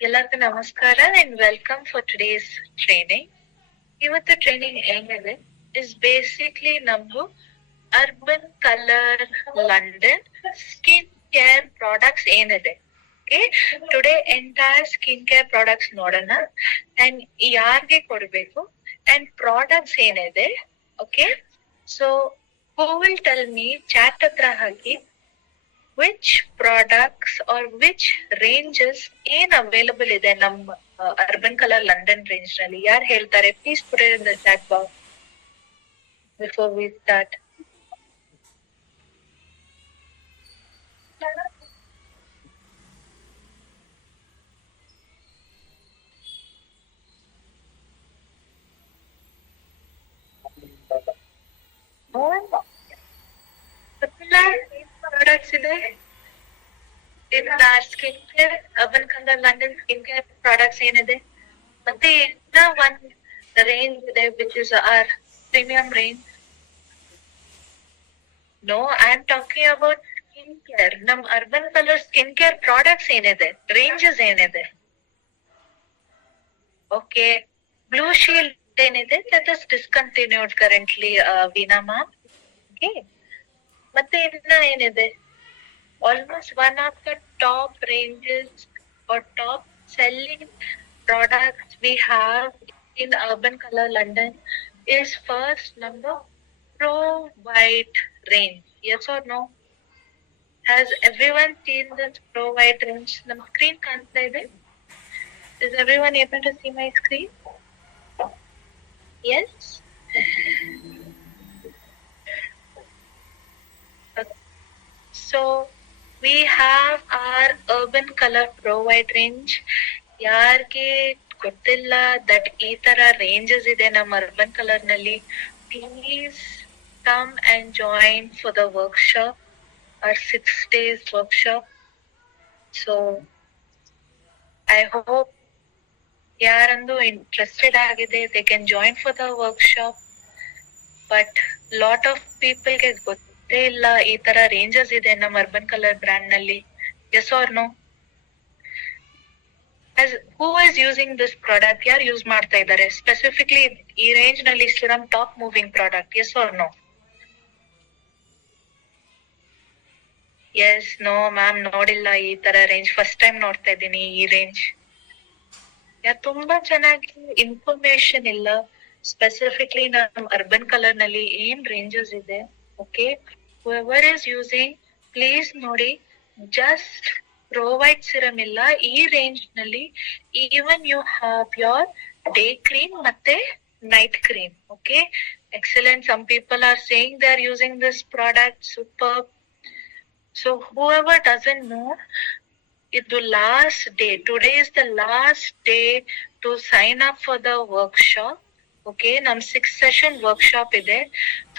ಎಲ್ಲರಿಗೂ ನಮಸ್ಕಾರ and welcome for today's training. ಇವತ್ತು ಟ್ರೈನಿಂಗ್ ಏನಿದೆ is basically ನಮ್ದು urban colour London skin care products ಏನಿದೆ. Okay, today entire skin care products ನೋಡೋಣ and ಯಾರಿಗೆ ಕೊಡ್ಬೇಕು and ಪ್ರಾಡಕ್ಟ್ಸ್ ಏನಿದೆ. Okay, so who will tell me chat ಹತ್ರ ಹಾಕಿ which products or which ranges ಏನ್ ಅವೈಲಬಲ್ ಇದೆ ನಮ್ಮ ಅರ್ಬನ್ ಕಲರ್ ಲಂಡನ್ ರೇಂಜ್ ನಲ್ಲಿ ಯಾರು ಹೇಳ್ತಾರೆ please put it in the chat box before we start. Products ಇದೆ skin care urban colour London skin care products ಏನಿದೆ ಮತ್ತೆ ಇನ್ನ ಒಂದ್ ರೇಂಜ್ ಇದೆ which is our premium range. No I am talking about skin care. ನಮ್ Urban Colour skin care products ಏನಿದೆ ranges ಏನಿದೆ. Okay, Blue Shield ಏನಿದೆ that is discontinued currently Veena ma'am. Okay, ಮತ್ತೆ ಇನ್ನ ಏನಿದೆ almost one of the top ranges or top selling products we have in Urban Color London is first number Pro White range. Yes or no? Has everyone seen this Pro White range? The screen can't say it. Is everyone able to see my screen? Yes? So we have our Urban Color Pro White range. ಯಾರಿಗೆ ಗೊತ್ತಿಲ್ಲ ದಟ್ ಈ ತರ ranges ಇದೆ ನಮ್ಮ Urban colour ನಲ್ಲಿ, please come and join for the workshop our 6 days workshop. So I hope ಯಾರಂದು interested ಆಗಿದೆ they can join for the workshop. But lot of ಪೀಪಲ್ಗೆ ಗೊತ್ತೇ ಇಲ್ಲ ಈ ತರ ರೇಂಜಸ್ ಇದೆ ನಮ್ಮ ಅರ್ಬನ್ ಕಲರ್ ಬ್ರ್ಯಾಂಡ್ ನಲ್ಲಿ. Yes or no? Who is using this product? ಯಾರು ಯೂಸ್ ಮಾಡ್ತಾ ಇದ್ದಾರೆ ಸ್ಪೆಸಿಫಿಕ್ಲಿ ಈ ರೇಂಜ್ ನಲ್ಲಿ serum top moving product? Yes or no? Yes, no ma'am, ನೋಡಿಲ್ಲ ಈ ತರ ರೇಂಜ್, ಫಸ್ಟ್ ಟೈಮ್ ನೋಡ್ತಾ ಇದ್ದೀನಿ ಈ ರೇಂಜ್. ತುಂಬಾ ಚೆನ್ನಾಗಿ ಇನ್ಫಾರ್ಮೇಶನ್ ಇಲ್ಲ ಸ್ಪೆಸಿಫಿಕ್ಲಿ ನಮ್ ಅರ್ಬನ್ ಕಲರ್ ನಲ್ಲಿ ಏನ್ ರೇಂಜಸ್ ಇದೆ. Okay, whoever is using please ನೋಡಿ, ಜಸ್ಟ್ Pro White ಸಿರಮ್ ಇಲ್ಲ ಈ ರೇಂಜ್ ನಲ್ಲಿ. Even you have your day cream ಮತ್ತೆ night cream. Okay, excellent. Some people are saying they are using this product, super. So whoever doesn't know, ಇದು last day, today is the last day to sign up for the workshop. Okay, ನಮ್ 6 session workshop ಇದೆ.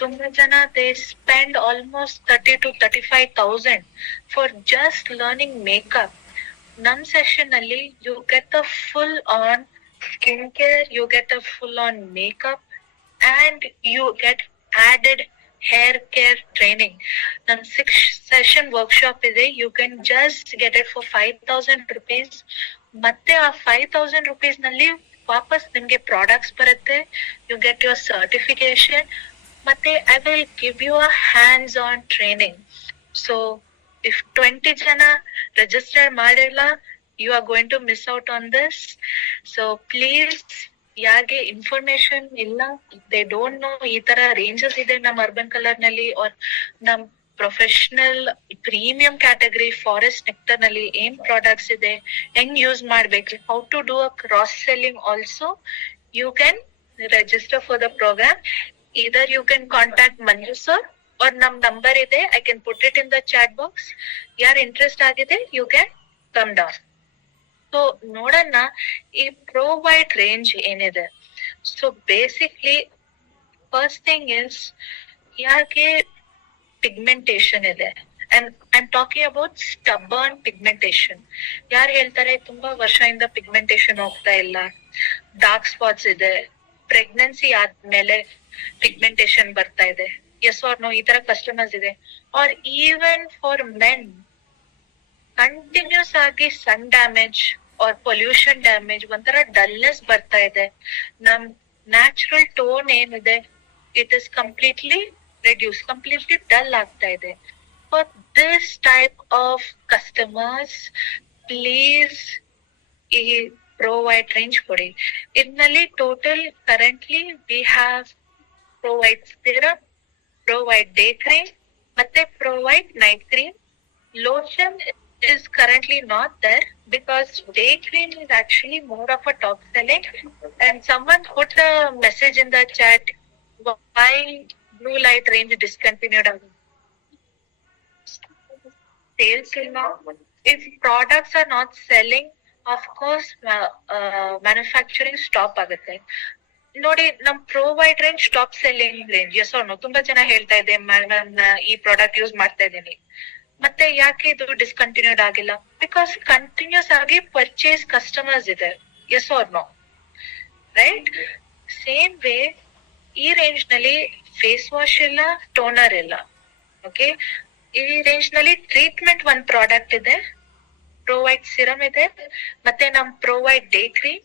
ತುಂಬಾ ಜನ they spend almost 30 to 35,000 for just learning makeup. ನಮ್ session ಅಲ್ಲಿ you get the full on skin care, you get the full on makeup and you get added hair care training. Num 6 session workshop ಇದೆ. You can just get it for 5,000 rupees. ಮತ್ತೆ ಆ 5,000 rupees ನಲ್ಲಿ ವಾಪಸ್ ನಿಮ್ಗೆ products ಬರುತ್ತೆ. You get your certification ಮತ್ತೆ I will give you a hands on training. So if 20 ಜನ register ಮಾಡಿಲ್ಲ, you are going to miss out on this. So please, ಯಾರಿಗೆ ಇನ್ಫಾರ್ಮೇಶನ್ ಇಲ್ಲ, ದೇ ಡೋಂಟ್ ನೋ ಈ ತರ ರೇಂಜಸ್ ಇದೆ ನಮ್ಮ ಅರ್ಬನ್ ಕಲರ್ ನಲ್ಲಿ ಆರ್ ನಮ್ professional premium category forest nectar ನಲ್ಲಿ ಏನ್ ಪ್ರಾಡಕ್ಟ್ಸ್ ಇದೆ, ಹೆಂಗ್ ಯೂಸ್ ಮಾಡ್ಬೇಕು, how to do a cross selling also, you can register for the program. Either you can contact Manju sir or ನಮ್ ನಂಬರ್ ಇದೆ, I can put it in the chat box. ಯಾರು interest ಆಗಿದೆ you can come down. So ನೋಡೋಣ ಈ pro white range ಏನಿದೆ. So basically first thing is ಯಾಕೆ pigmentation ಇದೆ, and I am talking about stubborn pigmentation. ಯಾರು ಹೇಳ್ತಾರೆ ತುಂಬಾ ವರ್ಷದಿಂದ ಪಿಗ್ಮೆಂಟೇಶನ್ ಹೋಗ್ತಾ ಇಲ್ಲ, ಡಾರ್ಕ್ ಸ್ಪಾಟ್ಸ್ ಇದೆ, ಪ್ರೆಗ್ನೆನ್ಸಿ ಆದ್ಮೇಲೆ ಪಿಗ್ಮೆಂಟೇಶನ್ ಬರ್ತಾ ಇದೆ, ಎಸ್ ಆರ್ ನೋ? ಈ ತರ ಕಸ್ಟಮರ್ಸ್ ಇದೆ. Or even for men continuous ಆಗಿ sun damage or pollution damage, ಒಂಥರ ಡಲ್ನೆಸ್ ಬರ್ತಾ ಇದೆ. ನಮ್ ನ್ಯಾಚುರಲ್ ಟೋನ್ ಏನಿದೆ, it is completely reduce, completely dull ಆಗ್ತಾ ಇದೆ. For this type of customers, please ಈ ಪ್ರೋ ವೈಟ್ ರೇಂಜ್ ಕೊಡಿ. ಇದರಲ್ಲಿ total currently we have Pro white serum, pro white day cream, ಮತ್ತೆ Pro white night cream. Lotion is currently not there because day cream is actually more of a top selling. And someone put a message in the chat, why blue light range discontinued? Sales will not. If products are not selling, of course, manufacturing stop ಆಗುತ್ತೆ. ನೋಡಿ, ನಮ್ pro white range top selling range. Yes no, ತುಂಬಾ ಜನ ಹೇಳ್ತಾ ಇದೆ ಮ್ಯಾಮ್ ಈ product use ಮಾಡ್ತಾ ಇದ್ದೀನಿ, ಮತ್ತೆ ಯಾಕೆ ಇದು ಡಿಸ್ಕಂಟಿನ್ಯೂಡ್ ಆಗಿಲ್ಲ? ಬಿಕಾಸ್ ಕಂಟಿನ್ಯೂಸ್ ಆಗಿ ಪರ್ಚೇಸ್ ಕಸ್ಟಮರ್ಸ್ ಇದೆ. Yes or no, right? Same way ಈ ರೇಂಜ್ ನಲ್ಲಿ ಫೇಸ್ ವಾಶ್ ಇಲ್ಲ, ಟೋನರ್ ಇಲ್ಲ. ಓಕೆ, ಈ ರೇಂಜ್ ನಲ್ಲಿ ಟ್ರೀಟ್ಮೆಂಟ್ ಒಂದ್ ಪ್ರಾಡಕ್ಟ್ ಇದೆ, ಪ್ರೋ ವೈಟ್ ಸಿರಮ್ ಇದೆ, ಮತ್ತೆ ನಮ್ pro white day cream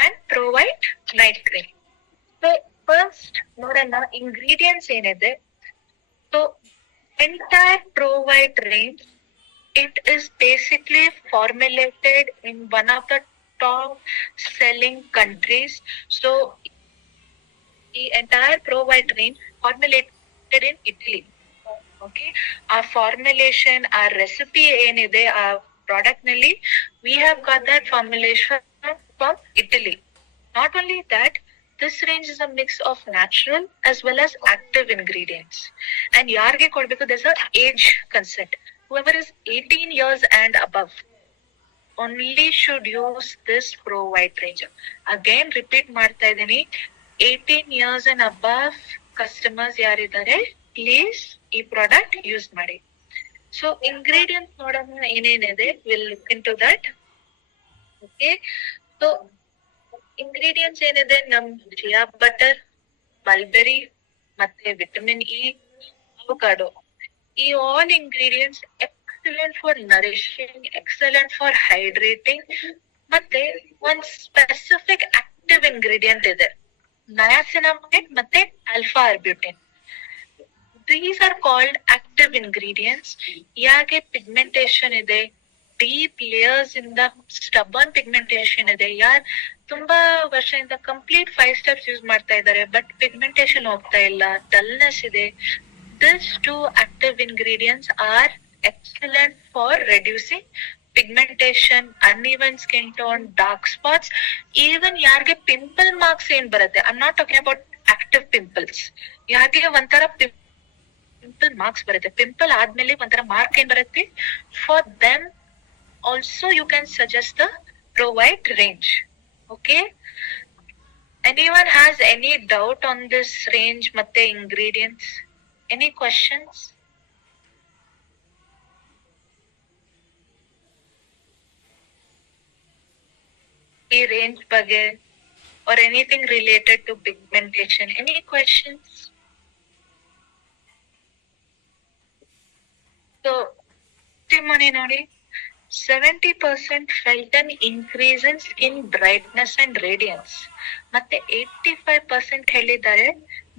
and pro white night cream. So first ನೋಡೋಣ ಇಂಗ್ರೀಡಿಯೆಂಟ್ಸ್ ಏನಿದೆ. So entire Pro White range, it is basically formulated in one of the top selling countries. So the entire Pro White range formulated in Italy. Okay, our formulation, our recipe ಏನಿದೆ ಆ ಪ್ರಾಡಕ್ಟ್ ನಲ್ಲಿ, we have got that formulation from Italy. Not only that, this range is a mix of natural as well as active ingredients. And ಯಾರಿಗೆ ಕೊಡ್ಬೇಕು, there's a age consent. Whoever is 18 years and above only should use this Pro White range. Again repeat ಮಾಡ್ತಾ ಇದೀನಿ, 18 years and above customers ಯಾರಿದ್ದಾರೆ, please ಈ product use ಮಾಡಿ. So ingredients ನೋಡೋಣ ಏನೇನಿದೆ, will look into that. Okay, so ingredients ಏನಿದೆ, ನಮ್ chia butter, mulberry, ಮತ್ತೆ ವಿಟಮಿನ್ ಇ, ಅವಕಾಡೋ. ಈ all ingredients excellent for nourishing, excellent for hydrating. ಮತ್ತೆ ಒಂದ್ ಸ್ಪೆಸಿಫಿಕ್ ಆಕ್ಟಿವ್ ಇಂಗ್ರೀಡಿಯೆಂಟ್ ಇದೆ, ನಯಾಸಿನಮೈಡ್ ಮತ್ತೆ alpha arbutin. These are called active ingredients. ಯಾಕೆ pigmentation ಇದೆ, ಡೀಪ್ ಲೇಯರ್ಸ್ ಇಂದ ಸ್ಟಬರ್ನ್ ಪಿಗ್ಮೆಂಟೇಶನ್ ಇದೆ, ಯಾರ್ ತುಂಬಾ ವರ್ಷದಿಂದ ಕಂಪ್ಲೀಟ್ 5 steps ಯೂಸ್ ಮಾಡ್ತಾ ಇದ್ದಾರೆ, ಬಟ್ ಪಿಗ್ಮೆಂಟೇಶನ್ ಹೋಗ್ತಾ ಇಲ್ಲ, ಡಲ್ನೆಸ್ ಇದೆ. These two active ingredients are excellent for reducing pigmentation, uneven skin tone, dark spots. Even ಯಾರಿಗೆ ಪಿಂಪಲ್ ಮಾರ್ಕ್ಸ್ ಏನ್ ಬರುತ್ತೆ, I am not talking about active pimples. ಯಾರಿಗೆ ಒಂಥರ ಪಿಂಪಲ್ ಮಾರ್ಕ್ಸ್ ಬರುತ್ತೆ, ಪಿಂಪಲ್ ಆದ್ಮೇಲೆ ಒಂಥರ ಮಾರ್ಕ್ ಏನ್ ಬರುತ್ತೆ, for them also you can suggest the Pro White range. Okay, anyone has any doubt on this range ಮತ್ತೆ ingredients? Any questions? ಈ ರೇಂಜ್ ಬಗ್ಗೆ or anything related to pigmentation? Any questions? So testimony ನೋಡಿ, 70% felt an increase in skin brightness and radiance. ಮತ್ತೆ 85% ಹೇಳಿದ್ದಾರೆ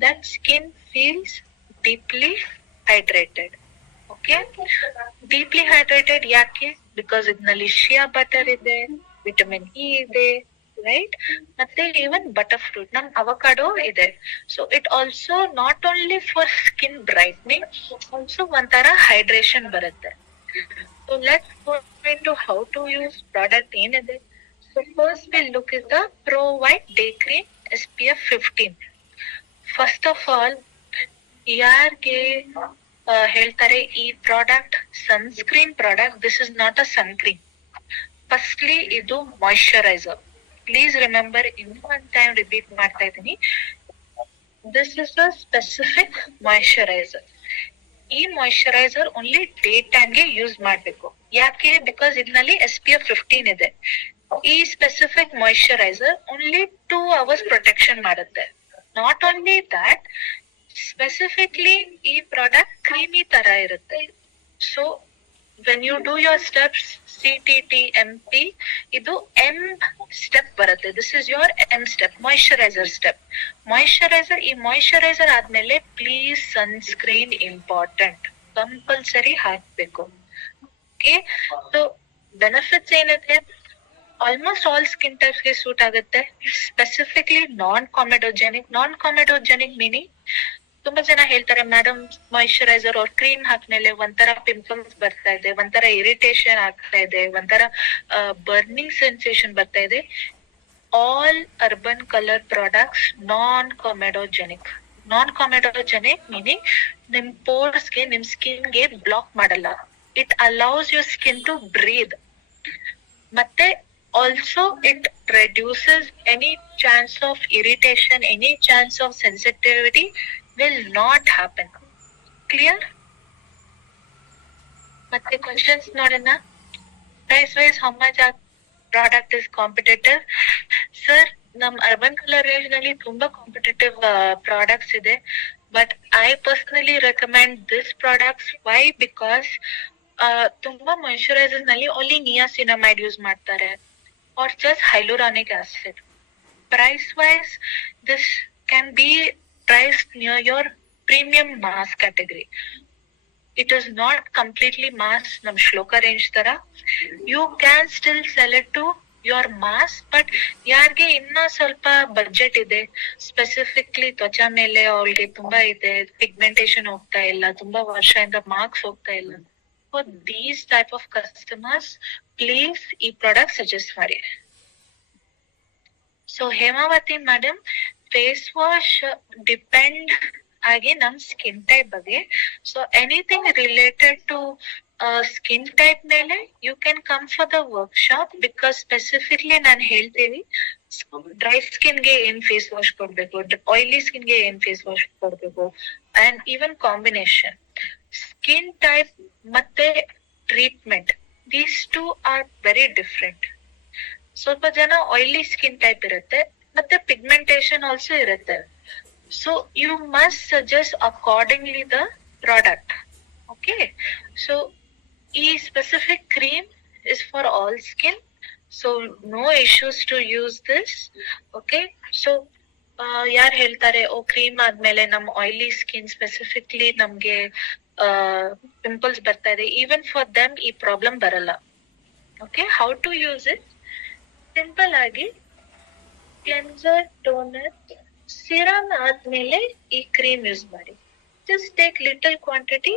that skin feels deeply hydrated. Okay, deeply hydrated ಯಾಕೆ? Because ಇದರಲ್ಲಿ ಶಿಯಾ ಬಟರ್ ಇದೆ, vitamin E ಇದೆ, ರೈಟ್? ಮತ್ತೆ ಈವನ್ ಬಟರ್ ಫ್ರೂಟ್, ನಮ್ ಅವಕಾಡೋ ಇದೆ. So it also not only for skin brightening, also ಒಂಥರ ಹೈಡ್ರೇಷನ್ ಬರುತ್ತೆ. So let's go into how to use product ಏನಿದೆ. So first we'll look at the Pro White Day Cream SPF 15. First of all, ಯಾರಿಗೆ ಹೇಳ್ತಾರೆ ಈ product sunscreen product, this is not a sunscreen. Firstly ಇದು moisturiser. Please remember, ಇನ್ನೊಂದ್ time repeat ಮಾಡ್ತಾ ಇದ್ದೀನಿ, this is a specific moisturiser. ಈ moisturiser only day ಟೈಮ್ಗೆ use ಮಾಡ್ಬೇಕು. ಯಾಕೆ? ಬಿಕಾಸ್ ಇದರಲ್ಲಿ SPF 15 ಇದೆ. ಈ specific moisturiser only 2 hours protection ಮಾಡುತ್ತೆ. ನಾಟ್ ಓನ್ಲಿ ದಟ್, ಸ್ಪೆಸಿಫಿಕ್ಲಿ ಈ ಪ್ರಾಡಕ್ಟ್ ಕ್ರೀಮಿ ತರ ಇರುತ್ತೆ. So when you do your steps CTTMP, ಇದು M step ಬರುತ್ತೆ. This is your M step, moisturizer step. ಈ moisturizer ಆದ್ಮೇಲೆ ಪ್ಲೀಸ್ ಸನ್ಸ್ಕ್ರೀನ್ ಇಂಪಾರ್ಟೆಂಟ್, ಕಂಪಲ್ಸರಿ ಹಾಕ್ಬೇಕು. Okay, so benefits ಏನಿದೆ, ಆಲ್ಮೋಸ್ಟ್ ಆಲ್ ಸ್ಕಿನ್ ಟೈಪ್ಸ್ ಗೆ ಸೂಟ್ ಆಗುತ್ತೆ. ಸ್ಪೆಸಿಫಿಕ್ಲಿ ನಾನ್ ಕಾಮೆಡೋಜೆನಿಕ್ ಮೀನಿಂಗ್, ತುಂಬಾ ಜನ ಹೇಳ್ತಾರೆ ಮೇಡಮ್ ಮಾಯಿಶ್ಚರೈಸರ್ ಅವ್ರ ಕ್ರೀಮ್ ಹಾಕ್ಮೇಲೆ ಒಂಥರ ಪಿಂಪಲ್ಸ್ ಬರ್ತಾ ಇದೆ, ಒಂಥರ ಇರಿಟೇಷನ್ ಆಗ್ತಾ ಇದೆ, ಒಂಥರ ಬರ್ನಿಂಗ್ ಸೆನ್ಸೇಷನ್ ಬರ್ತಾ ಇದೆ. All Urban Colour products non comedogenic meaning ನಿಮ್ ಪೋರ್ಸ್ ಗೆ, ನಿಮ್ ಸ್ಕಿನ್ ಗೆ ಬ್ಲಾಕ್ ಮಾಡಲ್ಲ. It allows your skin to breathe. ಮತ್ತೆ also it reduces any chance of irritation, any chance of sensitivity will not happen. Clear? ಮತ್ತೆ questions ನೋಡೋಣ. Price wise how much our product is competitive? Sir, ನಮ್ Urban Color range ನಲ್ಲಿ ತುಂಬಾ competitive products ಇದೆ, but I personally recommend this products. Why? Because ತುಂಬಾ moisturiser ನಲ್ಲಿ only niacinamide use ಮಾಡ್ತಾರೆ, or just hyaluronic acid. Price wise, this can be priced near your premium mass category. It is not completely mass, nam shloka range tara. You can still sell it to your mass, but ಯಾರ್ಗೆ ಇನ್ನ ಸ್ವಲ್ಪ ಬಜೆಟ್ ಇದೆ, ಸ್ಪೆಸಿಫಿಕ್ಲಿ ತ್ವಚಾ ಮೇಲೆ ಅವಳಿಗೆ ತುಂಬಾ ಇದೆ, ಪಿಗ್ಮೆಂಟೇಶನ್ ಹೋಗ್ತಾ ಇಲ್ಲ, ತುಂಬಾ ವರ್ಷದಿಂದ ಮಾರ್ಕ್ಸ್ ಹೋಗ್ತಾ ಇಲ್ಲ, for these type of customers, please ಈ ಪ್ರಾಡಕ್ಟ್ ಸಜೆಸ್ಟ್ ಮಾಡಿ. So Hemavathi madam, face wash depend ಆಗಿ ನಮ್ ಸ್ಕಿನ್ ಟೈಪ್ ಬಗ್ಗೆ. So anything related to skin type ಮೇಲೆ you can come for the workshop, because specifically ನಾನು ಹೇಳ್ತೀವಿ ಡ್ರೈ ಸ್ಕಿನ್ ಗೆ ಏನ್ ಫೇಸ್ ವಾಶ್ ಕೊಡ್ಬೇಕು, ಆಯಿಲಿ ಸ್ಕಿನ್ ಗೆ ಏನ್ ಫೇಸ್ ವಾಶ್ ಕೊಡ್ಬೇಕು, and even combination skin type ಮತ್ತೆ treatment, these two are very different. ಸ್ವಲ್ಪ ಜನ ಆಯಿಲಿ ಸ್ಕಿನ್ ಟೈಪ್ ಇರುತ್ತೆ, ಮತ್ತೆ ಪಿಗ್ಮೆಂಟೇಶನ್ ಆಲ್ಸೋ ಇರುತ್ತೆ. So you must suggest accordingly the product. Okay, so ಈ specific cream is for all skin, so no issues to use this. Okay, so ಯಾರು ಹೇಳ್ತಾರೆ ಓ cream ಆದ್ಮೇಲೆ ನಮ್ ಆಯಿಲಿ ಸ್ಕಿನ್ ಸ್ಪೆಸಿಫಿಕ್ಲಿ ನಮ್ಗೆ ಪಿಂಪಲ್ಸ್ ಬರ್ತಾ ಇದೆ, ಈವನ್ ಫಾರ್ ದೆಮ್ ಈ ಪ್ರಾಬ್ಲಮ್ ಬರಲ್ಲ. Okay, how to use it? Simple ಆಗಿ ಕ್ಲೆನ್ಸರ್, ಟೋನರ್, ಸಿರಮ್ ಆದ್ಮೇಲೆ ಈ ಕ್ರೀಮ್ ಯೂಸ್ ಮಾಡಿ. Just take little quantity,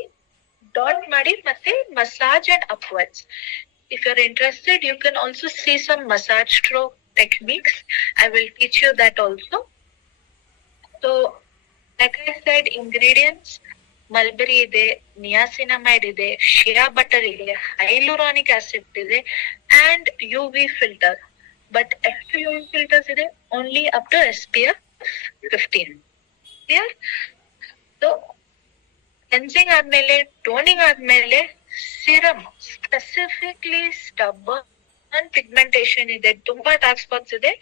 dot ಮಾಡಿ, ಮತ್ತೆ massage and upwards. If you're interested, you can also see some massage stroke techniques. I will teach you that also. So, like I said, ingredients, mulberry ಇದೆ, niacinamide ಇದೆ, shea butter ಇದೆ, hyaluronic acid ಇದೆ, and UV filter. But extra UV filters ಇದೆ only up to SPF 15. Clear? So, cleansing ಆದ್ಮೇಲೆ, toning ಆದ್ಮೇಲೆ serum, specifically stubborn pigmentation ಇದೆ, ತುಂಬಾ dark spots ಇದೆ,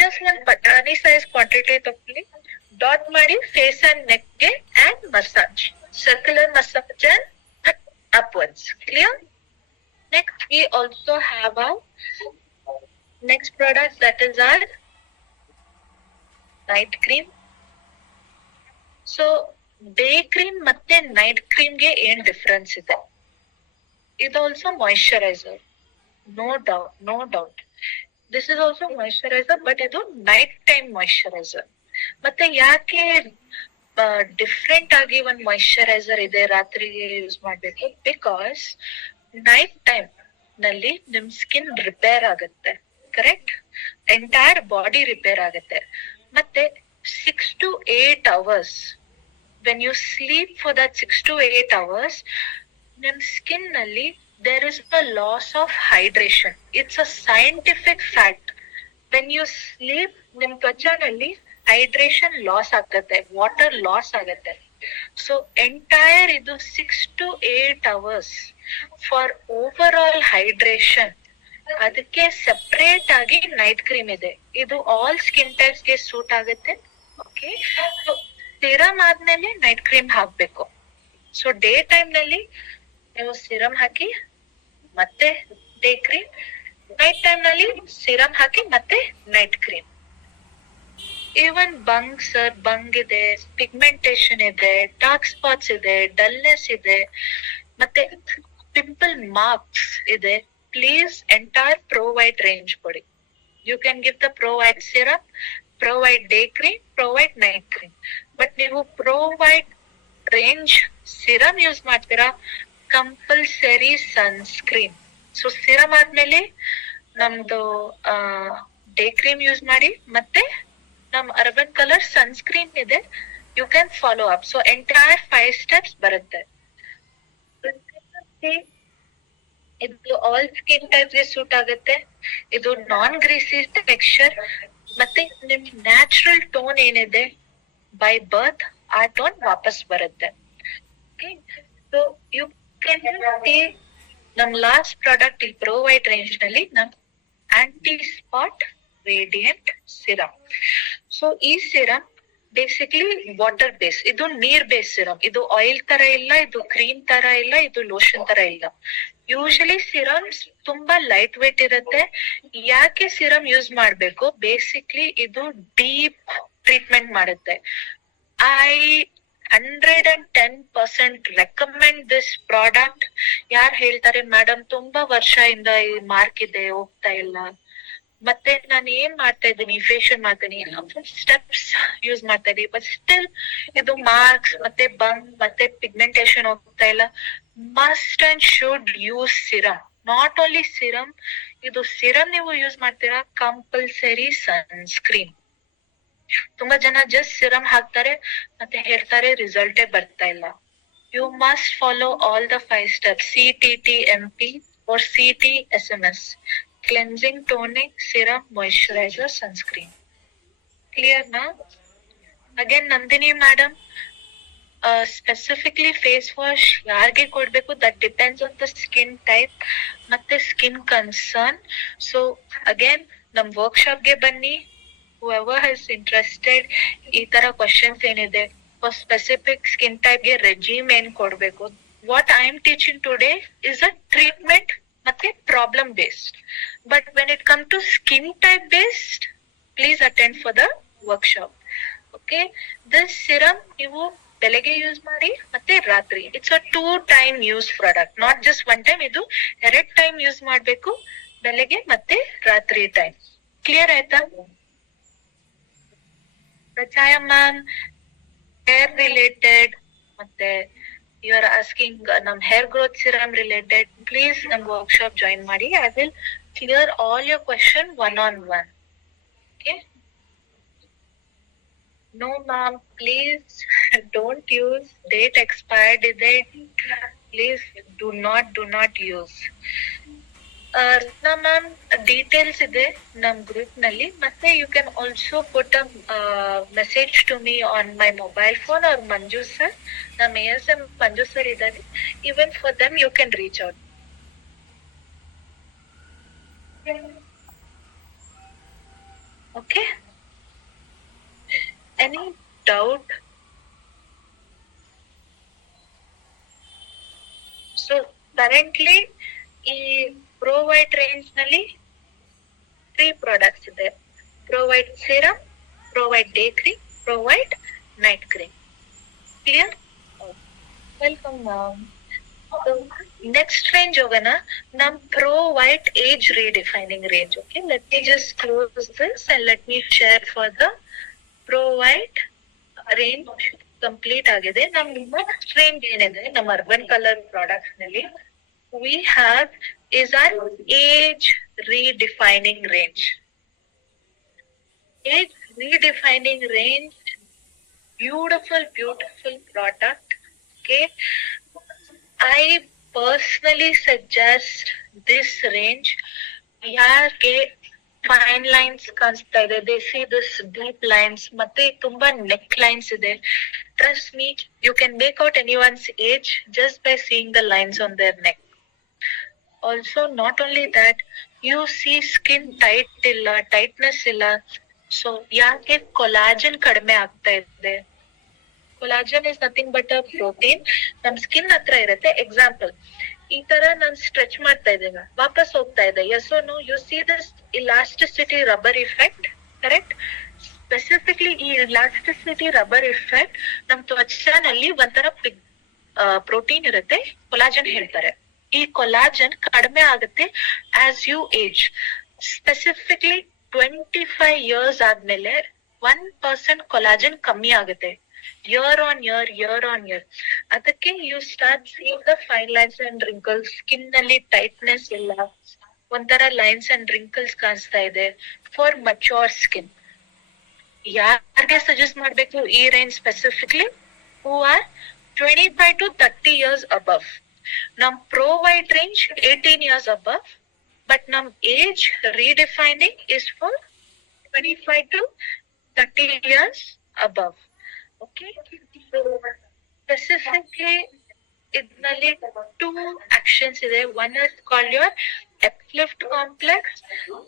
ಜಸ್ಟ್ ಒಂದು ಬಟಾಣಿ ಸೈಜ್ ಕ್ವಾಂಟಿಟಿ ತಗೊಳ್ಳಿ, ಡಾಟ್ ಮಾಡಿ ಫೇಸ್ ಅಂಡ್ ನೆಕ್ ಗೆ and massage, circular massage and upwards. Clear? Next we also have our next product, that is our night cream. So day cream ಮತ್ತೆ night cream ಗೆ ಏನ್ difference ಇದೆ? ಇದು also moisturiser, no doubt. This is also moisturiser, but ಇದು night time moisturiser. ಮತ್ತೆ ಯಾಕೆ ಡಿಫ್ರೆಂಟ್ ಆಗಿ ಒಂದ್ ಮಾಯಿಶ್ಚರೈಸರ್ ಇದೆ ರಾತ್ರಿಗೆ ಯೂಸ್ ಮಾಡ್ಬೇಕು? ಬಿಕಾಸ್ ನೈಟ್ ಟೈಮ್ ನಲ್ಲಿ ನಿಮ್ ಸ್ಕಿನ್ ರಿಪೇರ್ ಆಗುತ್ತೆ, ಕರೆಕ್ಟ್? ಎಂಟೈರ್ ಬಾಡಿ ರಿಪೇರ್ ಆಗುತ್ತೆ. ಮತ್ತೆ 6 to 8 hours, when you sleep for that 6 to 8 hours, ನಿಮ್ ಸ್ಕಿನ್ ನಲ್ಲಿ there is a loss of hydration. It's a scientific fact. When you sleep, ನಿಮ್ ತ್ವಚಾನಲ್ಲಿ ಹೈಡ್ರೇಷನ್ ಲಾಸ್ ಆಗತ್ತೆ, ವಾಟರ್ ಲಾಸ್ ಆಗತ್ತೆ. So entire ಇದು 6 to 8 hours for over all hydration. ಅದಕ್ಕೆ ಸೆಪರೇಟ್ ಆಗಿ night cream ಇದೆ, ಇದು ಆಲ್ ಸ್ಕಿನ್ ಟೈಪ್ಸ್ ಗೆ ಸೂಟ್ ಆಗುತ್ತೆ. ಓಕೆ, ಸಿರಮ್ ಆದ್ಮೇಲೆ ನೈಟ್ ಕ್ರೀಮ್ ಹಾಕ್ಬೇಕು. ಸೊ ಡೇ ಟೈಮ್ ನಲ್ಲಿ ನೀವು ಸಿರಮ್ ಹಾಕಿ ಮತ್ತೆ ಡೇ ಕ್ರೀಮ್, ನೈಟ್ ಟೈಮ್ ನಲ್ಲಿ ಸಿರಮ್ ಹಾಕಿ ಮತ್ತೆ ನೈಟ್ ಕ್ರೀಮ್. ಈವನ್ ಬಂಗ್ ಇದೆ, ಪಿಗ್ಮೆಂಟೇಶನ್ ಇದೆ, ಡಾರ್ಕ್ ಸ್ಪಾಟ್ಸ್ ಇದೆ, ಡಲ್ನೆಸ್ ಇದೆ, ಮತ್ತೆ ಪಿಂಪಲ್ ಮಾರ್ಕ್ಸ್ ಇದೆ. Please entire Pro white range ಕೊಡಿ. You can give the Pro white serum, pro white day cream, pro white night cream. But ನೀವು Pro white range serum use ಮಾಡ್ತೀರಾ, compulsory sunscreen. So serum ಆದ್ಮೇಲೆ ನಮ್ದು day cream use ಮಾಡಿ, ಮತ್ತೆ ನಮ್ Urban Colour sunscreen ಇದೆ, you can follow up. So entire 5 steps ಬರುತ್ತೆ. ಇದು ಆಲ್ ಸ್ಕಿನ್ ಟೈಪ್ ಗೆ ಸೂಟ್ ಆಗುತ್ತೆ. ಇದು ನಾನ್ ಗ್ರೀಸಿ ಟೆಕ್ಸ್ಚರ್, ಮತ್ತೆ ನಿಮ್ ನ್ಯಾಚುರಲ್ ಟೋನ್ ಏನಿದೆ ಬೈ ಬರ್ತ್, ಆ ಟೋನ್ ವಾಪಸ್ ಬರುತ್ತೆ. ಸೊ ಯು ಕ್ಯಾನ್ ಸಿ ನಮ್ ಲಾಸ್ಟ್ ಪ್ರಾಡಕ್ಟ್ ಈ ಪ್ರೋ ವೈಟ್ ರೇಂಜ್ ನಲ್ಲಿ ನಮ್ anti spot radiant serum. So ಈ ಸಿರಮ್ ಬೇಸಿಕ್ಲಿ ವಾಟರ್ ಬೇಸ್, ಇದು ನೀರ್ ಬೇಸ್ ಸಿರಮ್. ಇದು ಆಯಿಲ್ ತರ ಇಲ್ಲ, ಇದು ಕ್ರೀಮ್ ತರ ಇಲ್ಲ, ಇದು ಲೋಷನ್ ತರ ಇಲ್ಲ. ಯೂಶಲಿ ಸಿರಮ್ಸ್ ತುಂಬಾ ಲೈಟ್ ವೇಟ್ ಇರುತ್ತೆ. ಯಾಕೆ ಸಿರಮ್ ಯೂಸ್ ಮಾಡ್ಬೇಕು? ಬೇಸಿಕ್ಲಿ ಇದು ಡೀಪ್ ಟ್ರೀಟ್ಮೆಂಟ್ ಮಾಡುತ್ತೆ. ಐ 110% ರೆಕಮೆಂಡ್ ದಿಸ್ ಪ್ರಾಡಕ್ಟ್. ಯಾರು ಹೇಳ್ತಾರೆ ಮೇಡಮ್ ತುಂಬಾ ವರ್ಷದಿಂದ ಈ ಮಾರ್ಕ್ ಇದೆ, ಹೋಗ್ತಾ ಇಲ್ಲ, ಮತ್ತೆ ನಾನು ಏನ್ ಮಾಡ್ತಾ ಇದ್ದೀನಿ, ಫೇಶಿಯಲ್ ಮಾಡ್ತೀನಿ, ಸ್ಟೆಪ್ಸ್ ಯೂಸ್ ಮಾಡ್ತಾ ಇದೀನಿ, ಬಟ್ ಸ್ಟಿಲ್ ಇದು ಮಾರ್ಕ್ಸ್ ಮತ್ತೆ ಬಂಗ್ ಮತ್ತೆ ಪಿಗ್ಮೆಂಟೇಶನ್ ಹೋಗ್ತಾ ಇಲ್ಲ, must and should use serum. Not only serum, ಇದು ಸಿರಮ್ ನೀವು ಯೂಸ್ ಮಾಡ್ತೀರಾ, ಕಂಪಲ್ಸರಿ ಸನ್ಸ್ಕ್ರೀನ್. ತುಂಬಾ ಜನ ಜಸ್ಟ್ ಸಿರಮ್ ಹಾಕ್ತಾರೆ ಮತ್ತೆ ಹೇಳ್ತಾರೆ ರಿಸಲ್ಟೇ ಬರ್ತಾ ಇಲ್ಲ. You must follow all the 5 steps: CTTMP or CTSMS: cleansing, toning, serum, moisturizer, sunscreen. Clear na? Again, Nandini madam, specifically face wash ಯಾರಿಗೆ ಕೊಡ್ಬೇಕು, that depends on the skin type ಮತ್ತೆ ಸ್ಕಿನ್ ಕನ್ಸರ್ನ್. ಸೊ ಅಗೇನ್ ನಮ್ workshop ಗೆ ಬನ್ನಿ. whoever is interested, ಈ ತರ questions ಏನಿದೆ, for specific skin type ಗೆ ರೆಜಿಮ್ ಏನ್ ಕೊಡ್ಬೇಕು, what I am teaching today is a treatment ಮತ್ತೆ problem based. But when it come to skin type based, please attend for the workshop. Okay, this serum ನೀವು ಬೆಳಗ್ಗೆ use ಮಾಡಿ ಮತ್ತೆ ರಾತ್ರಿ. It's a 2 time use product, not just 1 ಟೈಮ್. ಇದು 2 time use ಮಾಡ್ಬೇಕು, ಬೆಳಗ್ಗೆ ಮತ್ತೆ ರಾತ್ರಿ ಟೈಮ್. ಕ್ಲಿಯರ್ ಆಯ್ತಾ? ಪ್ರಚಾಯ ಮ್ಯಾಮ್, ಹೇರ್ ರಿಲೇಟೆಡ್ ಮತ್ತೆ ಯು ಆರ್ ಆಸ್ಕಿಂಗ್ ನಮ್ hair growth serum related, please ನಮ್ ವರ್ಕ್ಶಾಪ್ ಜಾಯಿನ್ ಮಾಡಿ. I will clear all your question 1-on-1. Okay? No ma'am, please don't use. Date expired ಇದೆ. Please do not use. Ratna ma'am, details ಇದೆ ನಮ್ group ನಲ್ಲಿ, ಮತ್ತೆ you can also put a message to me on my mobile phone or Manju sir. ನಮ್ಮ ASM Manju sir ಇದ್ದಾರೆ. Even for them you can reach out. Okay, any doubt? So currently ಈ pro white range ನಲ್ಲಿ 3 products ಇದೆ: pro white serum, pro white day cream, pro white night cream. Clear? Welcome ma'am. Next range ಹೋಗೋಣ, ನಮ್ pro white age redefining range. Okay, let me just close this and let me share for the Pro white range. Complete ಆಗಿದೆ. ನಮ್ next range ಏನಿದೆ ನಮ್ಮ Urban Colour products ನಲ್ಲಿ, we have is our age redefining range. Age redefining range, beautiful product. Okay, I personally suggest this range. ಯಾಕೆ fine lines ಕಾಣಿಸ್ತಾ ಇದೆ, they see this deep lines ಮತ್ತೆ ತುಂಬಾ ನೆಕ್ ಲೈನ್ಸ್ ಇದೆ. Trust me, you can make out anyone's age just by seeing the lines on their neck. Also, not only that, you see skin tightness ಇಲ್ಲ. So ಯಾಕೆ collagen ಕಡಿಮೆ ಆಗ್ತಾ ಇದೆ? Collagen is nothing but a protein ನಮ್ skin ಹತ್ರ ಇರುತ್ತೆ. ಎಕ್ಸಾಂಪಲ್, ಈ ತರ ನಾನು ಸ್ಟ್ರೆಚ್ ಮಾಡ್ತಾ ಇದ್ದೇನೆ, ವಾಪಸ್ ಹೋಗ್ತಾ ಇದೆ. Yes or no? You see this elasticity rubber effect, correct? Specifically ಈ ಇಲಾಸ್ಟಿಸಿಟಿ ರಬ್ಬರ್ ಇಫೆಕ್ಟ್ ನಮ್ ತ್ವಚಾನಲ್ಲಿ ಒಂಥರ ಪ್ರೋಟೀನ್ ಇರುತ್ತೆ, ಕೊಲಾಜನ್ ಹೇಳ್ತಾರೆ. ಈ ಕೊಲಾಜನ್ ಕಡಿಮೆ ಆಗುತ್ತೆ as you age. Specifically 25 years ಆದ್ಮೇಲೆ 1% ಕೊಲಾಜನ್ ಕಮ್ಮಿ ಆಗುತ್ತೆ, ಇಯರ್ ಆನ್ ಇಯರ್. ಅದಕ್ಕೆ you start seeing the fine lines and wrinkles. Skin ನಲ್ಲಿ ಟೈಟ್ನೆಸ್ ಇಲ್ಲ, ಒಂಥರ ಲೈನ್ಸ್ ಅಂಡ್ ರಿಂಕಲ್ಸ್ ಕಾಣಿಸ್ತಾ ಇದೆ ಫಾರ್ ಮಚೂರ್ ಸ್ಕಿನ್. ಯಾರಿಗೆ ಸಜೆಸ್ಟ್ ಮಾಡ್ಬೇಕು ಈ range? Specifically who are 25 to 30 years above. ನಮ್ pro white range 18 years above, but ನಮ್ age redefining is for 25 to 30 years above. Okay, specifically ಇದ್ರಲ್ಲಿ 2 actions ಇದೆ. One is called your uplift complex,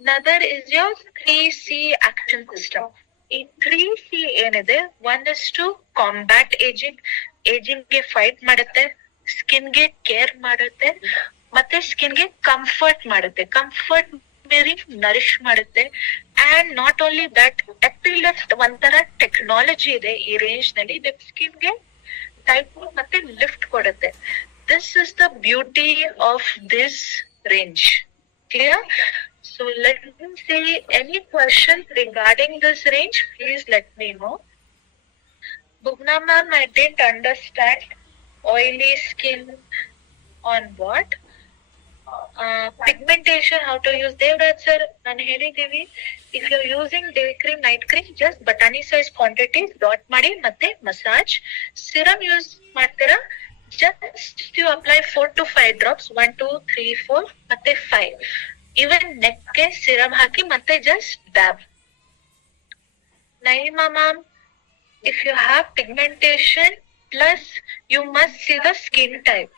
another is your 3C action system. ಈ 3C ಏನಿದೆ, one is to combat ageing, ageing ಗೆ fight ಮಾಡುತ್ತೆ, skin ಗೆ care ಮಾಡುತ್ತೆ, ಮತ್ತೆ skin ಗೆ ಕಂಫರ್ಟ್ ಮಾಡುತ್ತೆ. ಕಂಫರ್ಟ್ ಮೀನಿಂಗ್ ನರಿಶ್ ಮಾಡುತ್ತೆ. And not only that, uplift ಒಂಥರ ಟೆಕ್ನಾಲಜಿ ಇದೆ ಈ ರೇಂಜ್ ನಲ್ಲಿ, ಸ್ಕಿನ್ ಗೆ ಟೈಪ್ ಮತ್ತೆ ಲಿಫ್ಟ್ ಕೊಡುತ್ತೆ. This is the beauty of this range. Clear? So let me see any questions regarding this range. Please let me know. Bhuvna ma'am, I didn't understand. Oily skin on what? Pigmentation, how to use? Devrat sir, ನಾನು ಹೇಳಿದೀವಿ. If you're using day cream, night cream, just butani size quantity dot ಮಾಡಿ ಮತ್ತೆ massage. Serum use ಮಾಡ್ತೀರಾ? Just you apply 4 to 5 drops, 1 2 3 4 ಮತ್ತೆ 5. Even neck ಗೆ ಸಿರಮ್ ಹಾಕಿ ಮತ್ತೆ just dab. Naima ma'am, if you have pigmentation plus you must see the skin type.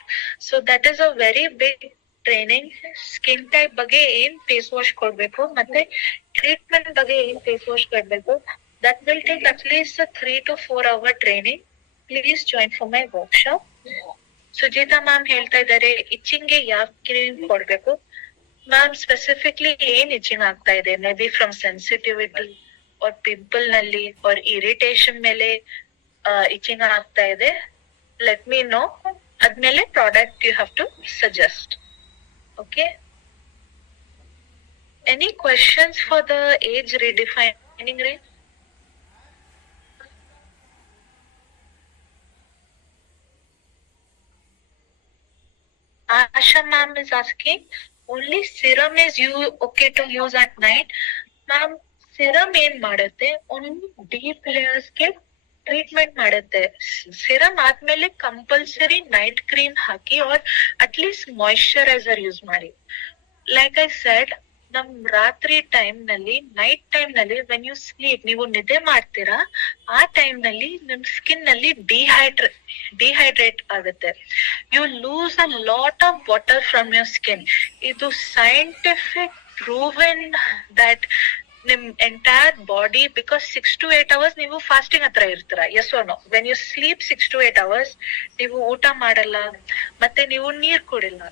So that is a very big training. Skin type ಬಗ್ಗೆ ಏನ್ face wash ಕೊಡ್ಬೇಕು ಮತ್ತೆ ಟ್ರೀಟ್ಮೆಂಟ್ ಬಗ್ಗೆ ಏನ್ face wash ಕೊಡ್ಬೇಕು, that will take at least a 3 to 4 hour training. Please join for my workshop. Sujitha ಮ್ಯಾಮ್ ಹೇಳ್ತಾ ಇದ್ದಾರೆ ಇಚ್ಚಿಂಗ್ ಗೆ ಯಾವ ಕ್ರೀಮ್ ಕೊಡ್ಬೇಕು. ಮ್ಯಾಮ್ ಸ್ಪೆಸಿಫಿಕ್ಲಿ ಏನ್ ಇಚಿಂಗ್ ಆಗ್ತಾ ಇದೆ? May be from sensitivity or pimple ನಲ್ಲಿ ಆರ್ ಇರಿಟೇಷನ್ ಮೇಲೆ ಇಚಿಂಗ್ ಆಗ್ತಾ ಇದೆ. ಲೆಟ್ ಮೀ ನೋ, ಅದ್ಮೇಲೆ product you have to suggest. Okay, any questions for the age redefining range? Asha ma'am is asking, only serum is you okay to use at night? Ma'am, serum ಏನ್ ಮಾಡುತ್ತೆ, only deep layers ಗೆ treatment ಮಾಡುತ್ತೆ. Serum ಆದ್ಮೇಲೆ compulsory night cream ಹಾಕಿ or at least moisturiser use ಮಾಡಿ. Like I said, ನಮ್ ರಾತ್ರಿ time ನಲ್ಲಿ, ನೈಟ್ ಟೈಮ್ ನಲ್ಲಿ ವೆನ್ ಯು ಸ್ಲೀಪ್, ನೀವು ನಿದ್ದೆ ಮಾಡ್ತೀರಾ, ಆ ಟೈಮ್ ನಲ್ಲಿ ನಿಮ್ ಸ್ಕಿನ್ ನಲ್ಲಿ ಡಿಹೈಡ್ರೇಟ್ ಆಗುತ್ತೆ. You lose a lot of water from your skin. ಇದು ಸೈಂಟಿಫಿಕ್ ಪ್ರೂವೆನ್ ದಟ್ ನಿಮ್ entire body, because 6 to 8 hours ನೀವು ಫಾಸ್ಟಿಂಗ್ ಹತ್ರ ಇರ್ತೀರಾ. Yes or no? When you sleep 6 to 8 hours, ನೀವು ಊಟ ಮಾಡಲ್ಲ ಮತ್ತೆ ನೀವು ನೀರ್ ಕುಡಿಲ್ಲ.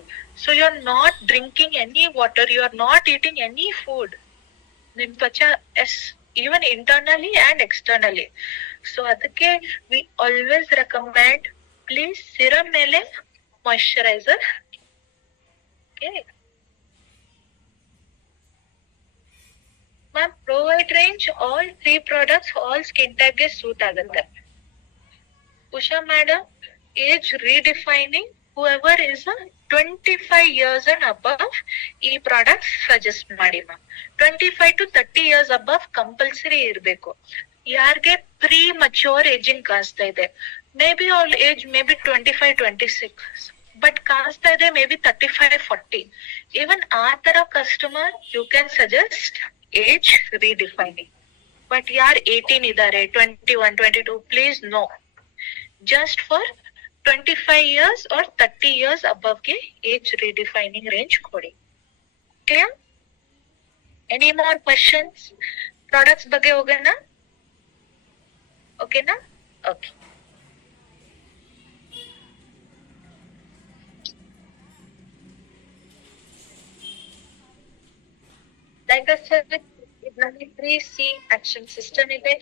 So you are not drinking any water, you are not eating any food. ನಿಮ್ ತ್ವಚ even internally and externally. So ಅದಕ್ಕೆ we always recommend, please serum ಮೇಲೆ moisturiser. Okay ma'am, Pro white range all 3 products all skin type ಗೆ suit ಆಗುತ್ತೆ. Usha madam, age redefining whoever is 25 years and above ಈ product suggest ಮಾಡಿ ma'am. 25 to 30 years above compulsory ಇರ್ಬೇಕು. ಯಾರ್ಗೆ ಪ್ರೀ ಮಚ್ಯೂರ್ ageing ಕಾಣಿಸ್ತಾ ಇದೆ, may be all age maybe 25 26, but ಕಾಣಿಸ್ತಾ ಇದೆ ಮೇ ಬಿ 35 40, ಈವನ್ ಆ ತರ customer you can suggest age redefining. But ಯಾರ್ 18 ಇದಾರೆ, 21 22, please no. Just for 25 years or 30 years above ಗೆ ಏಜ್ ರೀಡಿಫೈನಿಂಗ್ ರೇಂಜ್ ಕೊಡಿ. Clear? Any more questions? Products ಬಗ್ಗೆ ಹೋಗೋಣ, ಓಕೆನಾ? ಓಕೆ, ಲೈಕ್ ಐ ಸೆಡ್, ಇದ್ರಲ್ಲಿ 3C ಆಕ್ಷನ್ ಸಿಸ್ಟಮ್ ಇದೆ.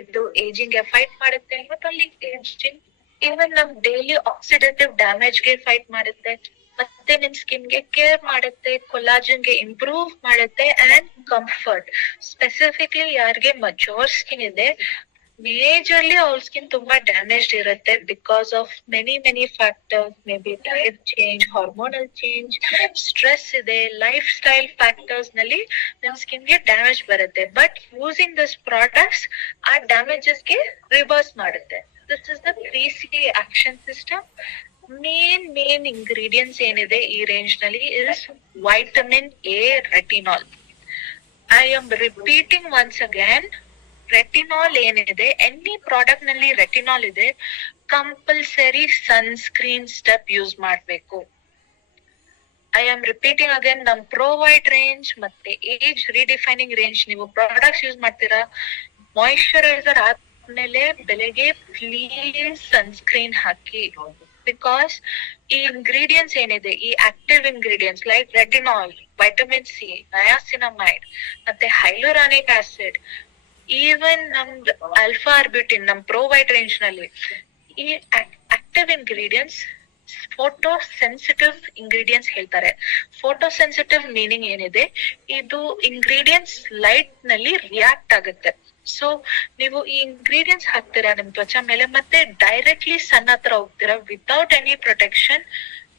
ಇದು ಏಜಿಂಗ್ ಗೆ ಫೈಟ್ ಮಾಡುತ್ತೆ, ನಾಟ್ ಓನ್ಲಿ ಏಜಿಂಗ್, ಈವನ್ ನಮ್ ಡೈಲಿ ಆಕ್ಸಿಡೇಟಿವ್ ಡ್ಯಾಮೇಜ್ ಗೆ ಫೈಟ್ ಮಾಡುತ್ತೆ, ಮತ್ತೆ ನಿಮ್ ಸ್ಕಿನ್ ಗೆ ಕೇರ್ ಮಾಡುತ್ತೆ, ಕೊಲಾಜನ್ ಗೆ ಇಂಪ್ರೂವ್ ಮಾಡುತ್ತೆ ಅಂಡ್ ಕಂಫರ್ಟ್. ಸ್ಪೆಸಿಫಿಕ್ಲಿ ಯಾರಿಗೆ ಮಚೋರ್ ಸ್ಕಿನ್ ಇದೆ, ಮೇಜರ್ಲಿ ಅವ್ರ ಸ್ಕಿನ್ ತುಂಬಾ ಡ್ಯಾಮೇಜ್ ಇರುತ್ತೆ because of many factors, may be diet change, hormonal change, stress ಇದೆ, ಲೈಫ್ ಸ್ಟೈಲ್ ಫ್ಯಾಕ್ಟರ್ಸ್ ನಲ್ಲಿ ನಮ್ ಸ್ಕಿನ್ ಗೆ ಡ್ಯಾಮೇಜ್ ಬರುತ್ತೆ. ಬಟ್ ಯೂಸಿಂಗ್ ದಿಸ್ ಪ್ರಾಡಕ್ಟ್ಸ್ ಆ ಡ್ಯಾಮೇಜಸ್ ಗೆ ರಿವರ್ಸ್ ಮಾಡುತ್ತೆ. This is the 3C action system. Main ingredients ಏನಿದೆ ಈ ರೇಂಜ್ ನಲ್ಲಿ is vitamin A, retinol. I am repeating once again, retinol ಏನಿದೆ, ಎನಿ ಪ್ರಾಡಕ್ಟ್ ನಲ್ಲಿ ರೆಟಿನಾಲ್ ಇದೆ, ಕಂಪಲ್ಸರಿ ಸನ್ಸ್ಕ್ರೀನ್ ಸ್ಟೆಪ್ ಯೂಸ್ ಮಾಡ್ಬೇಕು. ಐ ಆಮ್ ರಿಪೀಟಿಂಗ್ ಅಗೇನ್, ನಮ್ ಪ್ರೋ ವೈಟ್ ರೇಂಜ್ ಮತ್ತೆ age redefining range ನೀವು ಪ್ರಾಡಕ್ಟ್ಸ್ ಯೂಸ್ ಮಾಡ್ತೀರಾ, ಮಾಯಿಶ್ಚರೈಸರ್ ಆದ್ಮೇಲೆ ಬೆಳಗ್ಗೆ ಪ್ಲೀಸ್ ಸನ್ಸ್ಕ್ರೀನ್ ಹಾಕಿ. ಬಿಕಾಸ್ ಈ ಇಂಗ್ರೀಡಿಯೆಂಟ್ಸ್ ಏನಿದೆ, ಈ active ingredients like retinol, vitamin C, niacinamide ಮತ್ತೆ ಹೈಲುರಾನಿಕ್ ಆಸಿಡ್, ಈವನ್ ನಮ್ದು ಆಲ್ಫಾ ಆರ್ಬ್ಯೂಟಿನ್ ನಮ್ ಪ್ರೋ ವೈಟ್ ರೇಂಜ್ ನಲ್ಲಿ, ಈ active ingredients photosensitive ingredients ಹೇಳ್ತಾರೆ. ಫೋಟೋ ಸೆನ್ಸಿಟಿವ್ ಮೀನಿಂಗ್ ಏನಿದೆ, ಇದು ಇಂಗ್ರೀಡಿಯೆಂಟ್ಸ್ ಲೈಟ್ ನಲ್ಲಿ ರಿಯಾಕ್ಟ್ ಆಗುತ್ತೆ. ಸೊ ನೀವು ಈ ಇಂಗ್ರೀಡಿಯೆಂಟ್ಸ್ ಹಾಕ್ತೀರಾ ನಿಮ್ ತ್ವಚಾ ಮೇಲೆ, ಮತ್ತೆ ಡೈರೆಕ್ಟ್ಲಿ ಸನ್ ಹತ್ರ ಹೋಗ್ತೀರಾ ವಿತೌಟ್ ಎನಿ ಪ್ರೊಟೆಕ್ಷನ್,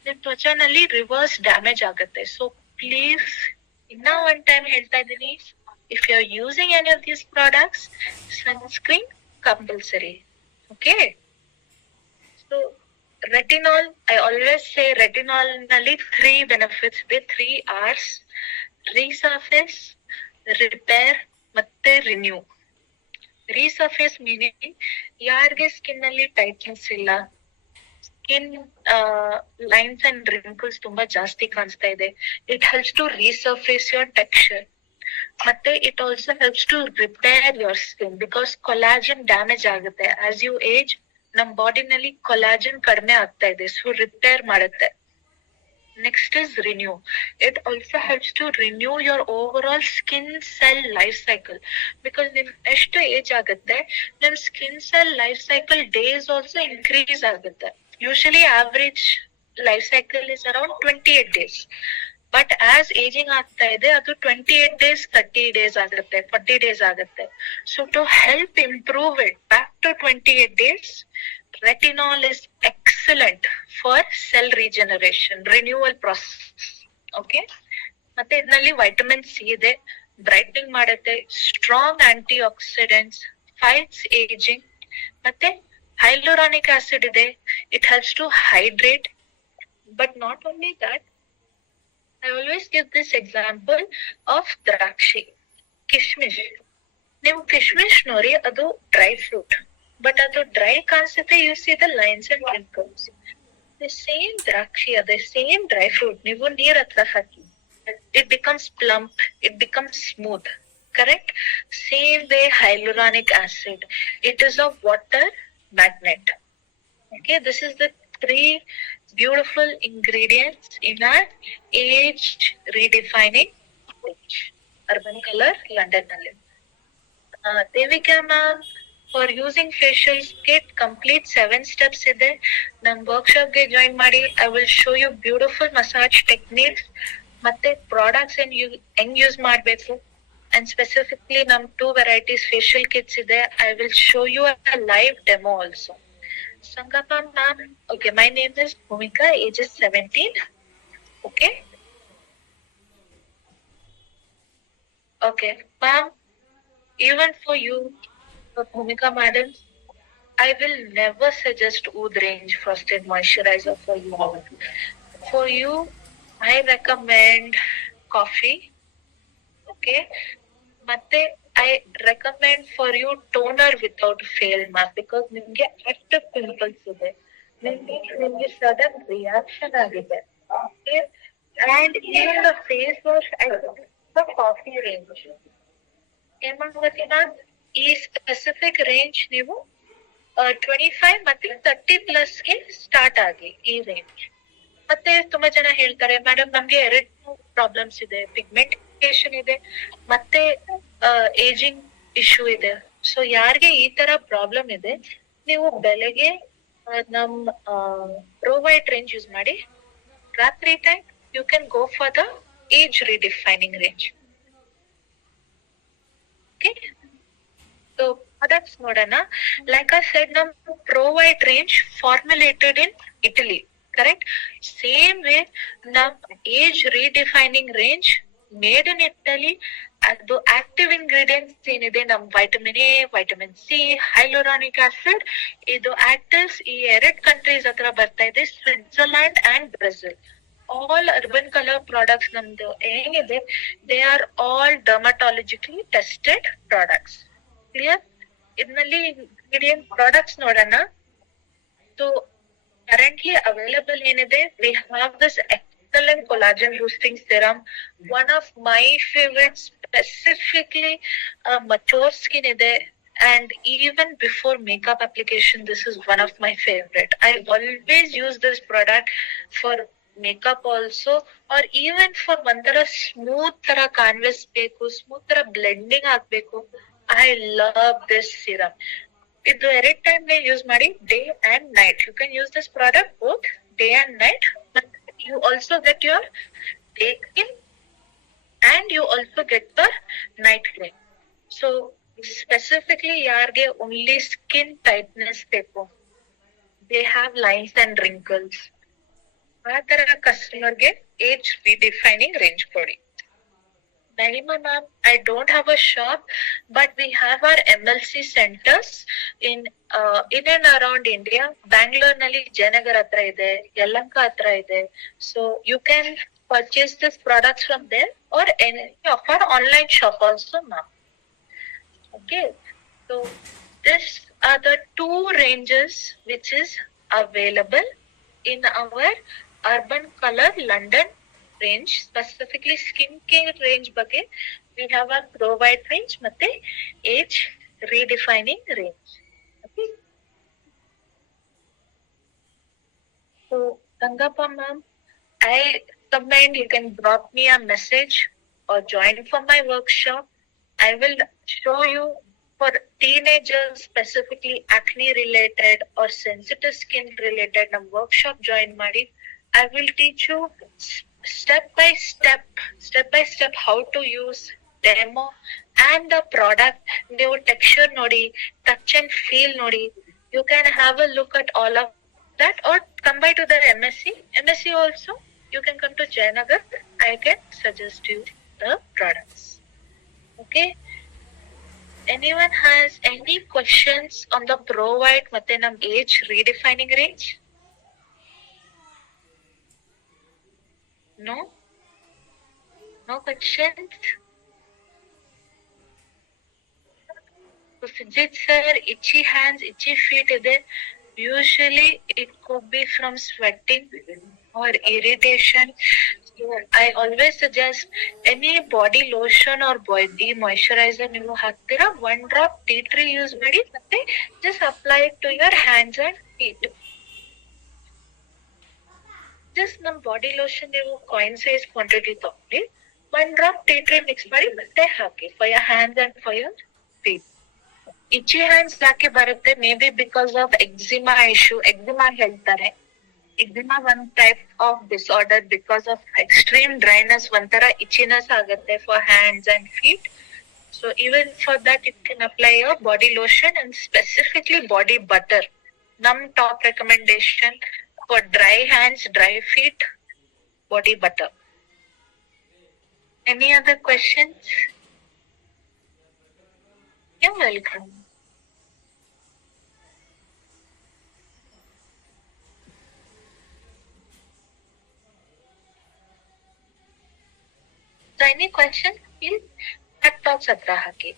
ನಿಮ್ ತ್ವಚಾನಲ್ಲಿ ರಿವರ್ಸ್ ಡ್ಯಾಮೇಜ್ ಆಗುತ್ತೆ. ಸೊ ಪ್ಲೀಸ್, ಇನ್ನ ಒನ್ ಟೈಮ್ ಹೇಳ್ತಾ ಇದ್ದೀನಿ, if you're using any of these products, sunscreen compulsory. Okay? So, retinol, I always say retinol nalli 3 benefits, the 3 R's: resurface, repair, ಮತ್ತೆ renew. Resurface meaning, ಯಾರಿಗೆ skin ನಲ್ಲಿ tightness ಇಲ್ಲ, skin lines and wrinkles ತುಂಬಾ ಜಾಸ್ತಿ ಕಾಣಿಸ್ತಾ ಇದೆ, it helps to resurface your texture. ಮತ್ತೆ it also helps to repair your skin, because collagen damage ಆಗುತ್ತೆ. ಆಸ್ ಯು ಏಜ್ ನಮ್ ಬಾಡಿನಲ್ಲಿ ಕೊಲಾಜನ್ ಕಡಿಮೆ ಆಗ್ತಾ ಇದೆ, ಸೊ ರಿಪೇರ್ ಮಾಡುತ್ತೆ. Next is renew. It also helps to renew your overall skin cell life cycle. Because ನಿಮ್ ಎಷ್ಟು age ಆಗುತ್ತೆ, ನಿಮ್ skin cell life cycle days also increase ಆಗುತ್ತೆ. Usually average life cycle is around 28 days. But as ageing ಆಗ್ತಾ ಇದೆ, ಅದು 28 days, 30 days ಆಗುತ್ತೆ, 40 days ಆಗುತ್ತೆ. So to help improve it back to 28 days, retinol is excellent for cell regeneration, renewal process. Okay? ಮತ್ತೆ ಇದರಲ್ಲಿ vitamin C ಇದೆ, brightening ಮಾಡುತ್ತೆ, strong antioxidants, fights ageing, ಮತ್ತೆ ಹೈಲುರಾನಿಕ್ ಆಸಿಡ್ ಇದೆ, it helps to hydrate. But not only that, I always give this example of ದ್ರಾಕ್ಷಿ, ಕಿಶ್ಮಿಶ್. ನೀವು ಕಿಶ್ಮಿಶ್ ನೋಡಿ, ಅದು ಡ್ರೈ ಫ್ರೂಟ್, ಬಟ್ ಅದು ಡ್ರೈ ಕಾಣಿಸುತ್ತೆ. You see the lines and wrinkles. The same ದ್ರಾಕ್ಷಿ, ಅದೇ ಸೇಮ್ ಡ್ರೈ ಫ್ರೂಟ್ ನೀವು ನೀರ್ ಹತ್ರ ಹಾಕಿ, it becomes plump, it becomes smooth. Correct? Same way hyaluronic acid, it is a water magnet. Okay, this is the 3 beautiful ingredients in our age redefining urban color London nalli. Devika ma'am, for using facial kit complete 7 steps ide. Nam workshop ge join ಮಾಡಿ. I will show you beautiful massage techniques ಮತ್ತೆ products and ಹೆಂಗ್ ಯೂಸ್ ಮಾಡಬೇಕು. And specifically nam 2 varieties facial kits ide. I will show you a live demo also. Sangapa ma'am, okay, my name is Bhumika, age is 17. Okay. Okay, ma'am, even for you, for Bhumika madam, I will never suggest Oud range frosted moisturizer for you. For you, I recommend coffee. Okay. ಮತ್ತೆ I recommend for you toner without fail, ma'am, because ನಿಮ್ಗೆ active pimples ಇದೆ, ನಿಮ್ಗೆ sudden reaction ಆಗಿದೆ. Okay? And even the face wash, I the coffee range. ಏನ್ ಮಾಡ್ಬೇಕಿನ, ಈ specific range ನೀವು 25 ಮತ್ತೆ 30+ ಗೆ ಸ್ಟಾರ್ಟ್ ಆಗಿ ಈ ರೇಂಜ್. ಮತ್ತೆ ತುಂಬಾ ಜನ ಹೇಳ್ತಾರೆ, ಮೇಡಮ್ ನಮ್ಗೆ 2 ಪ್ರಾಬ್ಲಮ್ಸ್ ಇದೆ, ಪಿಗ್ಮೆಂಟ್ ಇದೆ, ಮತ್ತೆ ಏಜಿಂಗ್ ಇಶ್ಯೂ ಇದೆ. ಸೊ ಯಾರಿಗೆ ಈ ತರ ಪ್ರಾಬ್ಲಮ್ ಇದೆ, ನೀವು ಬೆಳಗ್ಗೆ ನಮ್ ಪ್ರೋವೈಡ್ ರೇಂಜ್ ಯೂಸ್ ಮಾಡಿ. ರಾತ್ರಿ time you can go for the age redefining range. Okay, so products ನೋಡೋಣ. ಲೈಕ್ ಐ ಸೆಡ್, ನಮ್ Pro White range formulated in Italy, correct? Same way ನಮ್ age redefining range made in Italy. ಅದು active ingredients ಏನಿದೆ, ನಮ್ vitamin A, vitamin C, hyaluronic acid, ಇದು actives ಈ 2 countries ಹತ್ರ ಬರ್ತಾ ಇದೆ, Switzerland and Brazil. All Urban Colour products ನಮ್ದು ಏನಿದೆ, they are all dermatologically tested products. Clear? ಇದರಲ್ಲಿ ಇಂಗ್ರೀಡಿಯಂಟ್ ಪ್ರಾಡಕ್ಟ್ಸ್ ನೋಡೋಣ. ಸೊ currently available ಏನಿದೆ, we have this excellent collagen boosting serum, one of my favorites, specifically mature skin ಇದೆ, and even before makeup application this is one of my favorite. I always use this product for makeup also, or even for ಒಂಥರ ಸ್ಮೂತ್ ತರ ಕಾನ್ವೆಸ್ ಬೇಕು, ಸ್ಮೂತ್ ತರ ಬ್ಲೆಂಡಿಂಗ್ ಆಗ್ಬೇಕು. I love this serum. ಇದು 2 time use ಮಾಡಿ, day and night. You can use this product both day and night. You also get your day cream and you also get the night cream. So specifically ಯಾರಿಗೆ only skin tightness ಬೇಕು, they have lines and wrinkles, ಆ ತರ ಕಸ್ಟಮರ್ಗೆ age redefining range ಕೊಡಿ. Naima ma'am, I don't have a shop, but we have our MLC centers in and around India. Bangalore nalli Jayanagar hatra ide, Yelahanka hatra ide. So you can purchase this products from there or any of our online shop also, ma'am. Okay, so this are the 2 ranges which is available in our Urban Color London range. Specifically skin care range ಬಗ್ಗೆ we have our provide range ಮತ್ತೆ age redefining range. Okay, so Gangappa ma'am, I recommend you can drop me a message or join for my workshop. I will show you for teenagers, specifically acne related or sensitive skin related, ನಮ್ಮ workshop join ಮಾಡಿ. I will teach you step by step how to use demo and the product. ನೀವು texture ನೋಡಿ, touch and feel ನೋಡಿ. You can have a look at all of that, or come by to the MSc also. You can come to Jayanagar. I can suggest you the products. Okay, anyone has any questions on the provide ಮತ್ತೆ ನಮ್ age redefining range? No questions. So Sujit sir, itchy hands, itchy feet ಇದೆ. Usually it could be from sweating or irritation. So I always suggest any body lotion or body moisturizer ನೀವು ಹಾಕ್ತೀರಾ, 1 drop tea tree use ಮಾಡಿ, ಮತ್ತೆ just apply it to your hands and feet. Just ನಮ್ body lotion ನೀವು coin size quantity ತಗೊಂಡು 1 drop tea tree mix ಮಾಡಿ ಮತ್ತೆ ಹಾಕಿ for your hands and for your feet. Itchy hands ಯಾಕೆ ಬರುತ್ತೆ? May be because of eczema issue. Eczema ಹೇಳ್ತಾರೆ, eczema one type of disorder. Because of extreme dryness ಒಂಥರ itchiness ಆಗುತ್ತೆ for hands and feet. So even for that you can apply your body lotion and specifically body butter. ನಮ್ top recommendation for dry hands, dry feet, body butter. Any other questions? You're welcome. So any questions, please chat box hatra haki.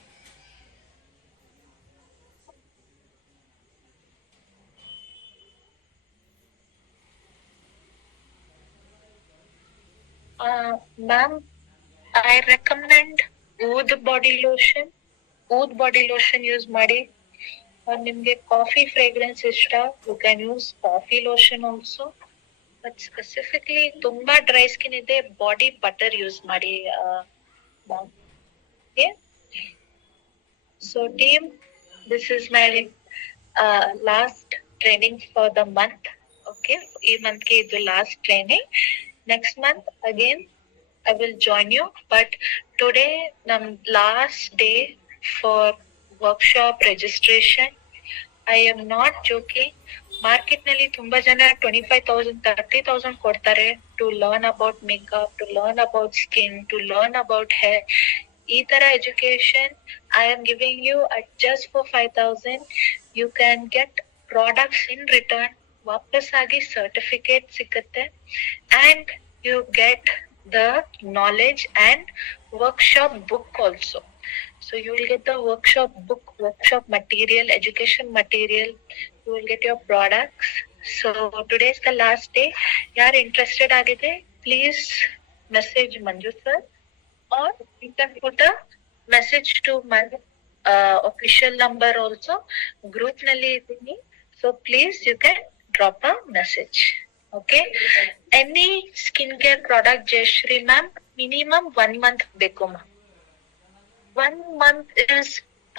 Ma'am, I recommend Oud body lotion. Oud body lotion use ಮಾಡಿ. ನಿಮ್ಗೆ coffee fragrance ಇಷ್ಟ, you can use coffee lotion also. But specifically ತುಂಬಾ dry skin ಇದೆ, body butter use ಮಾಡಿ. ma'am. Okay. So team, this is my last training for the month. Okay. ಈ month ಗೆ ಇದು last training. Next month again I will join you. But today num last day for workshop registration. I am not joking. Market ನಲ್ಲಿ ತುಂಬಾ ಜನ 25,000 30,000 ಕೊಡ್ತಾರೆ to learn about makeup, to learn about skin, to learn about hair. ಈ ತರ education I am giving you at just for 5,000. You can get products in return. ವಾಪಸ್ ಆಗಿ certificate ಸಿಕ್ಕತ್ತೆ and you get the knowledge and workshop book also. So you will get the workshop book, workshop material, education material. You will get your products. So today is the last day. Yaar interested agide, please message Manju sir, or you can put a message to my official number also. Group nalli idini. So please you can drop a message. Okay. Any skincare product, Jayashree ma'am, minimum 1 month ಬೇಕು ma'am. 1 month is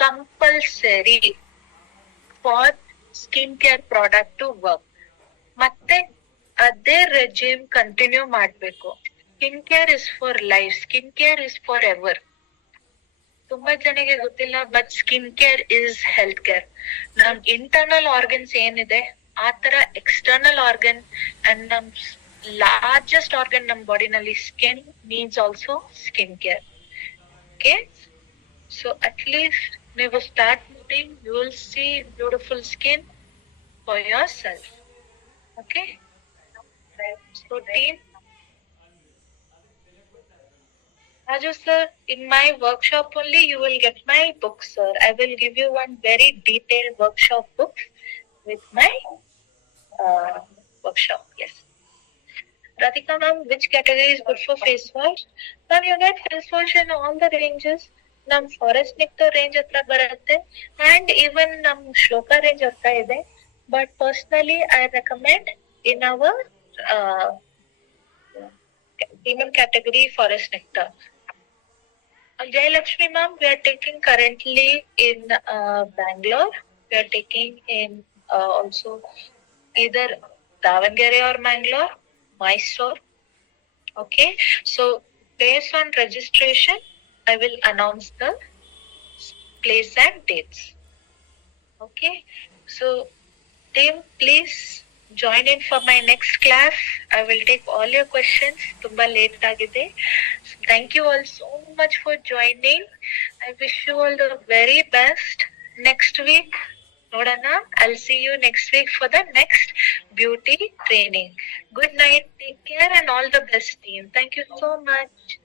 compulsory for skincare product to work. ಮತ್ತೆ ಅದೇ regime continue ಮಾಡ್ಬೇಕು. Skin care is for life, skin care is forever. ತುಂಬಾ ಜನಕ್ಕೆ ಗೊತ್ತಿಲ್ಲ, but skin care is health care. ನಮ್ internal organs ಏನಿದೆ ಆ ತರ ಎಕ್ಸ್ಟರ್ನಲ್ ಆರ್ಗನ್ ಅಂಡ್ ನಮ್ ಲಾರ್ಜೆಸ್ಟ್ ಆರ್ಗನ್ ನಮ್ ಬಾಡಿನಲ್ಲಿ skin needs also skin care. Okay. So at least never start meeting, you will see beautiful skin for yourself. Okay. So team, Raju sir, in my workshop only you will get my book, sir. I will give you one very detailed workshop book with my workshop. Yes. Radhika ma'am, which category is good for face wash? Ma'am, you get face wash in all the ranges. ನಮ್ forest nectar range ಹತ್ರ ಬರುತ್ತೆ and even ನಮ್ ಶ್ಲೋಕ ರೇಂಜ್ ಹತ್ರ ಇದೆ. But personally I recommend in our premium category forest nectar. Jayalakshmi ma'am, we are taking currently in Bangalore. We are taking in also either Davangere or Mangalore, Mysore. Okay, so based on registration I will announce the place and dates. Okay. So team, please join in for my next class. I will take all your questions. Tumba late agide. So thank you all so much for joining. I wish you all the very best. Next week, Nodana, I'll see you next week for the next beauty training. Good night. Take care and all the best team. Thank you so much.